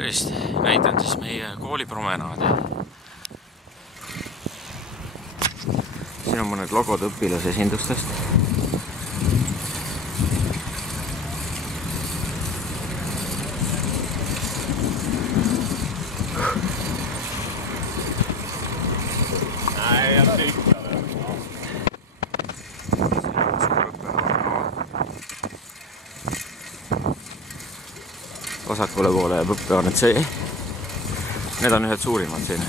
Tervist, näitan siis meie koolipromenaadi. Siin on mõned logod õpilasesindustest. Vasakule poole jääb õppehoone C. Need on ühed suurimad siin.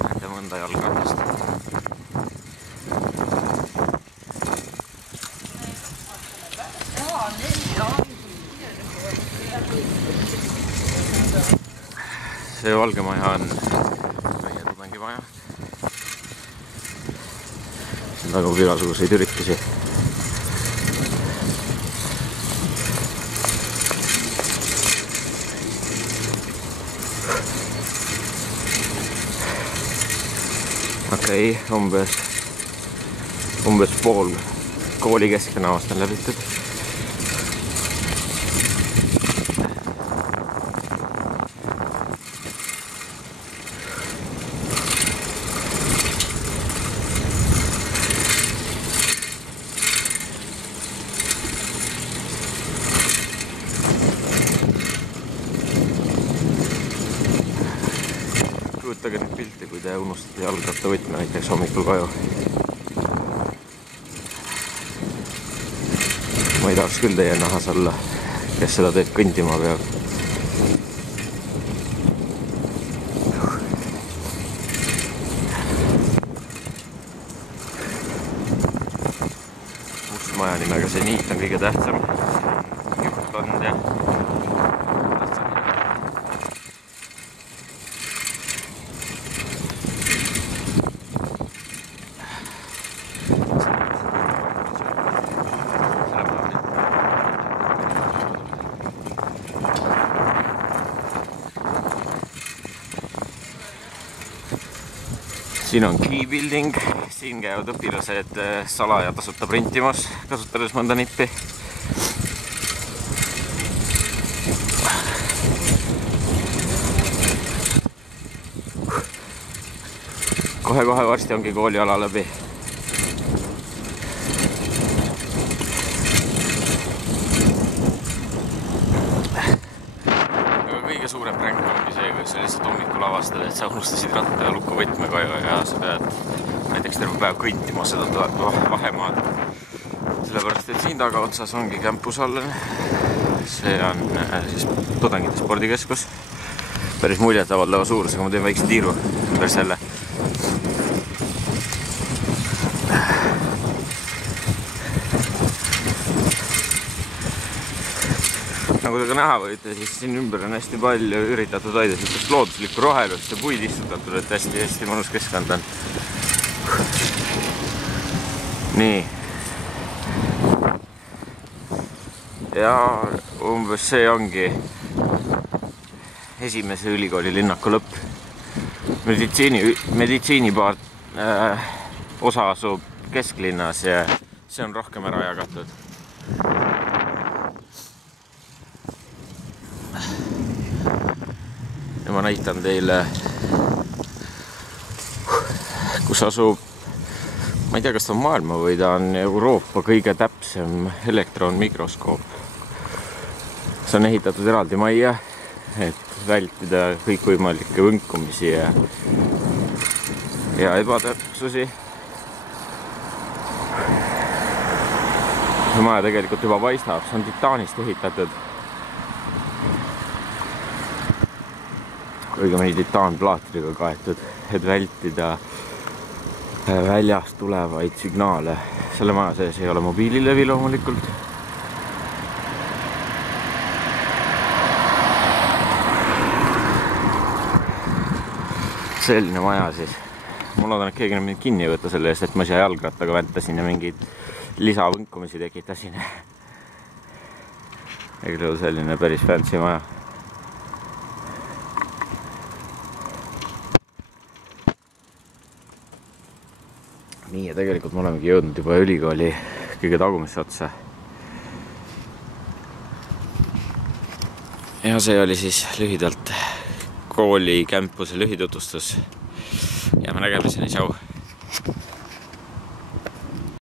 Näete mõnda jalgratast. See valge maja on meie tudengimaja. Siin toimub igasuguseid üritusi. Okei, umbes pool kooli kesktänavast on läbitud. Kujutage nüüd pilti, kui te unustate jalgrattavõtme näiteks hommikul koju. Ma ei tahaks küll teie nahas olla, kes seda teeb kõndima peab. Must maja nimega see niit on kõige tähtsam. Juhtkond ja siin on key building, siin käivad õpilased salaja tasuta printimas, kasutades mõnda nippi. Kohe varsti ongi kooliala läbi. Kõige suurem pränk ongi see, kui sa lihtsalt hommikul avastad, et sa unustasid ratta ja lukuvõtme koju ja sa pead näiteks terve päev kõntima seda vahemaad. Sellepärast, et siin taga otsas ongi campus all. See on siis tudengite spordikeskus. Päris muljet avaldava suurusega, ma teen väikse tiiru ümber selle. Nagu te ka näha võite, siis siin ümber on hästi palju üritatud hoida sellist looduslikku rohelust ja puid istutatud, et hästi mõnus keskkond on. Nii. Ja umbes see ongi esimese ülikooli linnaku lõpp. Meditsiinipaart osa asub kesklinnas ja see on rohkem ära jagatud. Ja ma näitan teile, kus asub, ma ei tea, kas ta on maailma või ta on Euroopa kõige täpsem elektronmikroskoop. See on ehitatud eraldi majja, et vältida kõikvõimalikke võnkumisi ja ebatäpsusi. See maja tegelikult juba paistab, see on titaanist ehitatud. Õigemini titaanplaatriga kaetud, et vältida väljast tulevaid signaale. Selle maja sees ei ole mobiililevi loomulikult. Selline maja siis. Ma loodan, et keegi mind kinni ei võtta selle eest, et ma siia jalgrattaga väntasin ja mingeid lisavõnkumisi tekitasin. Ega selline päris fancy maja. Nii, ja tegelikult me olemegi jõudnud juba ülikooli kõige tagumisse otsa. Ja see oli siis lühidalt kooli campuse lühitutvustus. Jääme nägemiseni, tšau!